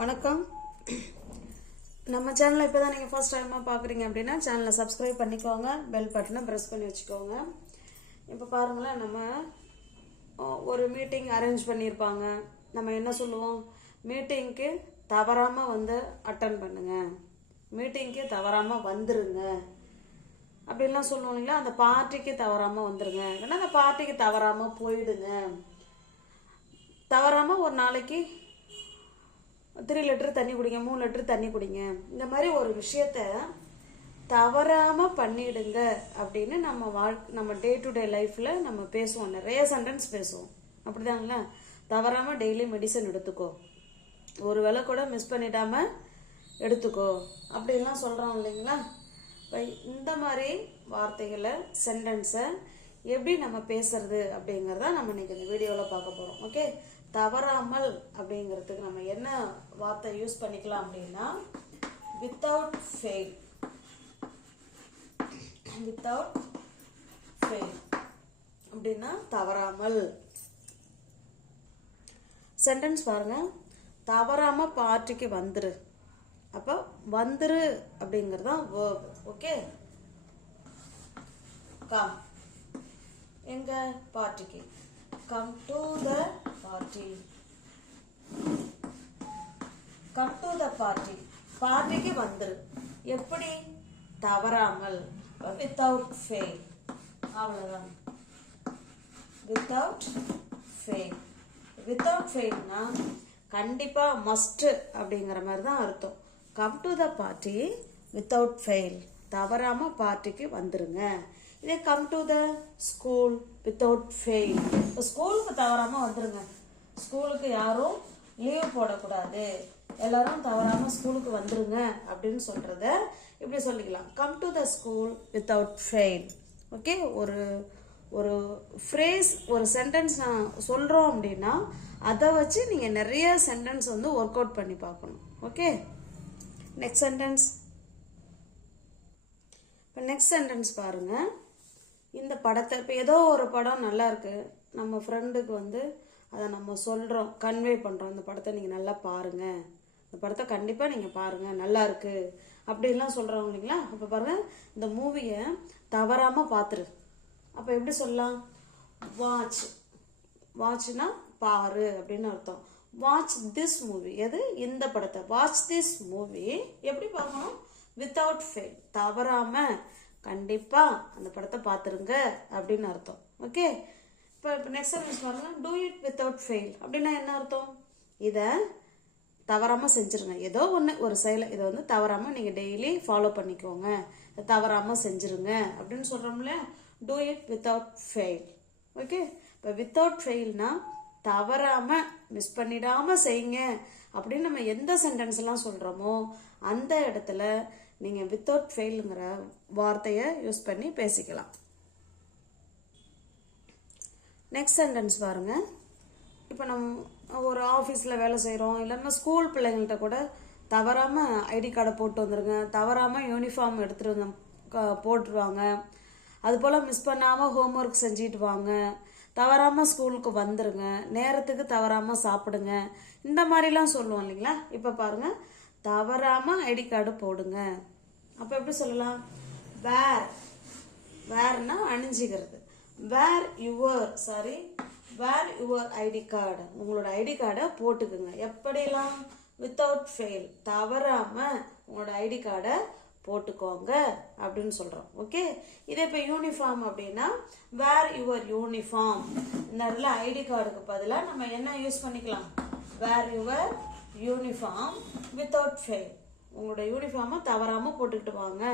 வணக்கம். நம்ம சேனலை இப்போ தான் நீங்கள் ஃபர்ஸ்ட் டைமாக பார்க்குறீங்க அப்படின்னா சேனலை சப்ஸ்கிரைப் பண்ணிக்கோங்க. பெல் பட்டனை ப்ரெஸ் பண்ணி வச்சுக்கோங்க. இப்போ பாருங்களேன் நம்ம ஒரு மீட்டிங் அரேஞ்ச் பண்ணியிருப்பாங்க. நம்ம என்ன சொல்லுவோம்? மீட்டிங்க்கு தவறாமல் வந்து அட்டன் பண்ணுங்க. மீட்டிங்க்கு தவறாமல் வந்துருங்க. அப்படின்லாம் சொல்லுவோம் இல்லைங்களா? அந்த பார்ட்டிக்கு தவறாமல் வந்துருங்க. இல்லைன்னா அந்த பார்ட்டிக்கு தவறாமல் போயிடுங்க. தவறாமல் ஒரு நாளைக்கு த்ரீ லிட்டர் தண்ணி குடிங்க மூணு லிட்டர் தண்ணி குடிங்க. இந்த மாதிரி ஒரு விஷயத்த தவறாமல் பண்ணிடுங்க அப்படின்னு நம்ம வாழ் நம்ம டே டு டே லைஃப்பில் நம்ம பேசுவோம். நிறைய சென்டென்ஸ் பேசுவோம். அப்படிதாங்களா தவறாமல் டெய்லி மெடிசன் எடுத்துக்கோ. ஒரு வேளை கூட மிஸ் பண்ணிடாம எடுத்துக்கோ. அப்படின்லாம் சொல்கிறோம் இல்லைங்களா? இப்போ இந்த மாதிரி வார்த்தைகளை சென்டென்ஸை எப்படி நம்ம பேசுறது அப்படிங்கிறத நம்ம இன்னைக்கு இந்த வீடியோவில் பார்க்க போகிறோம் ஓகே தவறாமல் அப்படிங்கிறதுக்கு நம்ம என்ன வார்த்தை யூஸ் பண்ணிக்கலாம் அப்படின்னா வித்தவுட் ஃபெயில் வித்தவுட் ஃபெயில் அப்படின்னா தவறாமல். சென்டென்ஸ் பாருங்க. தவறாம பார்ட்டிக்கு வந்துரு. அப்போ வந்துரு அப்படிங்கிறது தான் வேர்ப் ஓகே கம் எங்க பார்ட்டிக்கு come to the party come to the party பார்ட்டிக்கு வந்துரு. எப்படி? தவறாமல். வித்தவுட் ஃபெயில் அவ்வளோதான் வித்தவுட் ஃபெயில் வித்தவுட் ஃபெயில்னா கண்டிப்பாக மஸ்ட்டு அப்படிங்கிற மாதிரி தான் அர்த்தம். Come to the party without fail தவறாமல் பார்ட்டிக்கு வந்துருங்க. இதே come to the school without fail இப்போ ஸ்கூலுக்கு தவறாமல் வந்துருங்க. ஸ்கூலுக்கு யாரும் லீவ் போடக்கூடாது. எல்லாரும் தவறாமல் ஸ்கூலுக்கு வந்துருங்க அப்படின்னு சொல்கிறத இப்படி சொல்லிக்கலாம். Come to the school without fail okay ஒரு ஒரு ஃப்ரேஸ் ஒரு சென்டென்ஸ் நான் சொல்கிறோம் அப்படின்னா அதை வச்சு நீங்கள் நிறைய சென்டென்ஸ் வந்து ஒர்க் அவுட் பண்ணி பார்க்கணும். ஓகே நெக்ஸ்ட் சென்டென்ஸ் இப்போ நெக்ஸ்ட் சென்டென்ஸ் பாருங்க. இந்த படத்தை இப்போ ஏதோ ஒரு படம் நல்லாயிருக்கு நம்ம ஃப்ரெண்டுக்கு வந்து அதை நம்ம சொல்கிறோம் கன்வே பண்ணுறோம் அந்த படத்தை நீங்கள் நல்லா பாருங்கள் இந்த படத்தை கண்டிப்பாக நீங்கள் பாருங்கள் நல்லா இருக்குது அப்படின்லாம் சொல்கிறோம் இல்லைங்களா? அப்போ பாருங்கள் இந்த மூவியை தவறாமல் பார்த்துரு அப்போ எப்படி சொல்லலாம்? வாட்ச் வாட்ச்னா பாரு அப்படின்னு அர்த்தம். வாட்ச் திஸ் மூவி எது? இந்த படத்தை. வாட்ச் திஸ் மூவி எப்படி பார்க்கணும்? வித்தவுட் ஃபெயில் தவறாமல் கண்டிப்பாக அந்த படத்தை பார்த்துருங்க அப்படின்னு அர்த்தம். ஓகே இப்போ இப்போ நெக்ஸ்ட் சென்டென்ஸ் பாருங்கள் டூ இட் வித்தவுட் ஃபெயில் அப்படின்னா என்ன அர்த்தம்? இதை தவறாமல் செஞ்சுருங்க. ஏதோ ஒன்று ஒரு செயலை இதை வந்து தவறாமல் நீங்கள் டெய்லி ஃபாலோ பண்ணிக்கோங்க. தவறாமல் செஞ்சுருங்க. அப்படின்னு சொல்கிறோம்ல do it without fail okay இப்போ வித்தவுட் ஃபெயில்னா தவறாமல் மிஸ் பண்ணிடாமல் செய்யுங்க. அப்படின்னு நம்ம எந்த சென்டென்ஸ்லாம் சொல்கிறோமோ அந்த இடத்துல நீங்கள் வித்தவுட் ஃபெயிலுங்கிற வார்த்தையை யூஸ் பண்ணி பேசிக்கலாம். நெக்ஸ்ட் சென்டென்ஸ் பாருங்கள் இப்போ நம்ம ஒரு ஆஃபீஸில் வேலை செய்கிறோம் இல்லைன்னா ஸ்கூல் பிள்ளைங்கள்ட்ட கூட தவறாமல் ஐடி கார்டை போட்டு வந்துருங்க தவறாமல் யூனிஃபார்ம் எடுத்துருங்க க- போட்டுருவாங்க. அதுபோல் மிஸ் பண்ணாமல் ஹோம்ஒர்க் செஞ்சுட்டு வாங்க. தவறாமல் ஸ்கூலுக்கு வந்துருங்க நேரத்துக்கு தவறாமல் சாப்பிடுங்க. இந்த மாதிரிலாம் சொல்லுவோம் இல்லைங்களா? இப்போ பாருங்கள் தவறாமல் ஐடி கார்டு போடுங்க. அப்போ எப்படி சொல்லலாம்? வேர். வேர்னா அணிஞ்சிக்கிறது. Wear your sari wear your ID card உங்களோட ஐடி கார்டை போட்டுக்குங்க. எப்படிலாம் வித்தவுட் ஃபெயில் தவறாமல் உங்களோட ஐடி கார்டை போட்டுக்கோங்க அப்படின்னு சொல்கிறோம் ஓகே இதே இப்போ யூனிஃபார்ம் அப்படின்னா வேர் யுவர் யூனிஃபார்ம் இந்த இடத்துல ஐடி கார்டுக்கு பதிலாக நம்ம என்ன யூஸ் பண்ணிக்கலாம்? Wear your uniform without fail உங்களோட யூனிஃபார்மை தவறாமல் போட்டுக்கிட்டு வாங்க.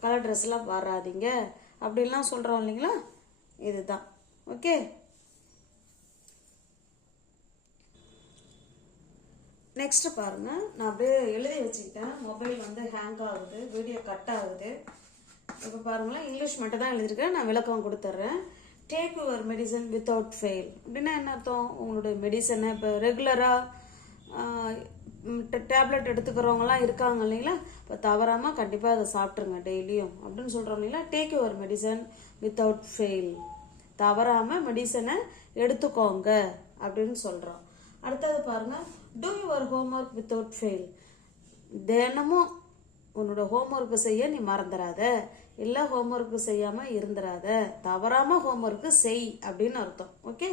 கலர் ட்ரெஸ்லாம் வராதீங்க. அப்படின்லாம் சொல்கிறோம் இல்லைங்களா? இதுதான். ஓகே நெக்ஸ்ட் பாருங்க. நான் அப்படியே எழுதி வச்சுக்கிட்டேன். மொபைல் வந்து ஹேங் ஆகுது. வீடியோ கட் ஆகுது. இப்போ பாருங்களேன். இங்கிலீஷ் மட்டும் தான் எழுதியிருக்கேன். நான் விளக்கம் கொடுத்துட்றேன். Take your medicine without fail அப்படின்னா என்ன அர்த்தம்? உங்களுடைய மெடிசனை இப்போ ரெகுலராக டேப்லெட் எடுத்துக்கிறவங்கலாம் இருக்காங்க இல்லைங்களா? இப்போ தவறாமல் கண்டிப்பாக அதை சாப்பிட்ருங்க டெய்லியும் அப்படின்னு சொல்கிறோம் இல்லைங்களா? Take your medicine without fail தவறாமல் மெடிசனை எடுத்துக்கோங்க அப்படின்னு சொல்கிறோம் அடுத்தது பாருங்கள் do your homework without fail தினமும் உன்னோட ஹோம்ஒர்க்கு செய்ய நீ மறந்துடாத இல்லை ஹோம்ஒர்க்கு செய்யாமல் இருந்துடாத தவறாமல் ஹோம்ஒர்க்கு செய் அப்படின்னு அர்த்தம். Okay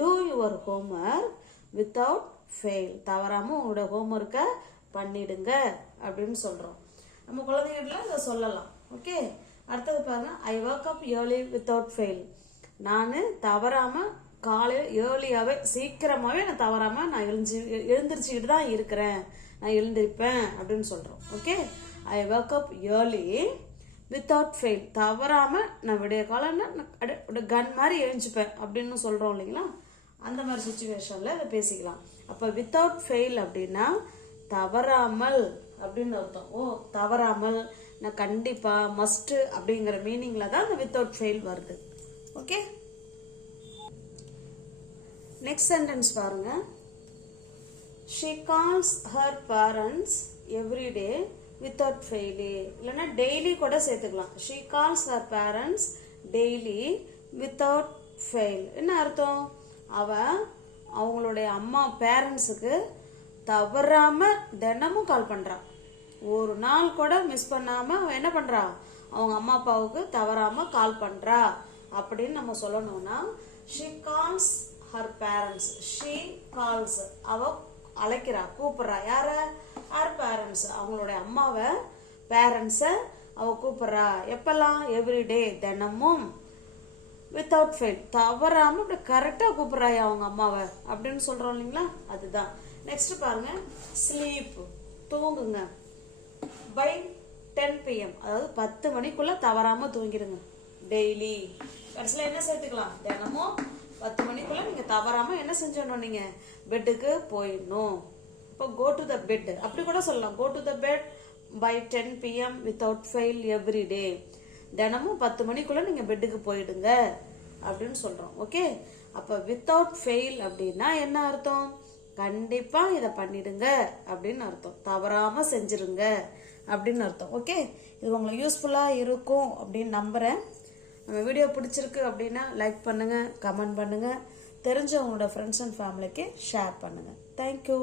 do your homework without fail தவறாமல் உங்களோட ஹோம்ஒர்க்கை பண்ணிடுங்க அப்படின்னு சொல்கிறோம் நம்ம குழந்தைகிட்ட இதை சொல்லலாம். ஓகே அடுத்தது பாருங்க I work up early without fail நான் தவறாமல் காலையில் ஏர்லியாகவே சீக்கிரமாகவே நான் தவறாமல் நான் எழுஞ்சி எழுந்திரிச்சிக்கிட்டு தான் இருக்கிறேன். நான் எழுந்திருப்பேன் அப்படின்னு சொல்கிறோம் okay I work up early without fail தவறாமல் நான் விடிய காலம்னா கன் மாதிரி எழுஞ்சிப்பேன் அப்படின்னு சொல்கிறோம் இல்லைங்களா? அந்த மாதிரி சுச்சுவேஷனில் இதை பேசிக்கலாம். அப்போ வித்தவுட் ஃபெயில் அப்படின்னா தவறாமல் அப்படின்னு அர்த்தம். ஓ தவறாமல். நான் கண்டிப்பாக மஸ்ட்டு அப்படிங்கிற மீனிங்கில் தான் அந்த வித்தவுட் ஃபெயில் வருது. ஓகே நெக்ஸ்ட் சென்டென்ஸ் பாருங்க. She calls her parents every day without fail இல்லைன்னா டெய்லி கூட சேர்த்துக்கலாம். She calls her parents daily without fail என்ன அர்த்தம்? அவ அவங்களுடைய அம்மா பேரண்ட்ஸுக்கு தவறாமல் தினமும் கால் பண்ணுறான் ஒரு நாள் கூட மிஸ் பண்ணாம என்ன பண்றா? அவங்க அம்மா அப்பாவுக்கு தவறாம கால் பண்றா. அப்படின்னு நம்ம சொல்லணும்னா she calls her parents she calls அவ அழைக்கிறா கூப்பிட்றா. யார? ஹர் பேரண்ட்ஸ் அவங்களுடைய அம்மாவை பேரண்ட்ஸை அவ கூப்பிட்றா. எப்பெல்லாம்? எவ்ரிடே தினமும். வித்தவுட் ஃபெயில் தவறாமல் இப்படி கரெக்டாக கூப்பிட்றாயா அவங்க அம்மாவை? அப்படின்னு சொல்கிறோம் இல்லைங்களா? அதுதான். நெக்ஸ்ட் பாருங்க. ஸ்லீப் தூங்குங்க. பை டென் பிஎம் அதாவது பத்து மணிக்குள்ள தவறாம தூங்கிடுங்க. டெய்லி கடைசியில் என்ன சேர்த்துக்கலாம்? தினமும் பத்து மணிக்குள்ள நீங்க தவறாம என்ன செஞ்சிடணும் நீங்க? பெட்டுக்கு போயிடணும். இப்போ கோ டு த பெட் அப்படி கூட சொல்லலாம். Go to the bed by ten PM without fail every day தினமும் பத்து மணிக்குள்ள நீங்க பெட்டுக்கு போயிடுங்க. அப்படின்னு சொல்றோம். ஓகே அப்போ வித்தவுட் ஃபெயில் அப்படின்னா என்ன அர்த்தம்? கண்டிப்பாக இதை பண்ணிடுங்க அப்படின்னு அர்த்தம். தவறாமல் செஞ்சிருங்க. அப்படின்னு அர்த்தம். ஓகே இது உங்களுக்கு யூஸ்ஃபுல்லாக இருக்கும் அப்படின்னு நம்புகிறேன் நம்ம வீடியோ பிடிச்சிருக்கு அப்படின்னா லைக் பண்ணுங்கள் கமெண்ட் பண்ணுங்கள் தெரிஞ்சவங்களோட ஃப்ரெண்ட்ஸ் அண்ட் ஃபேமிலிக்கு ஷேர் பண்ணுங்கள் தேங்க்யூ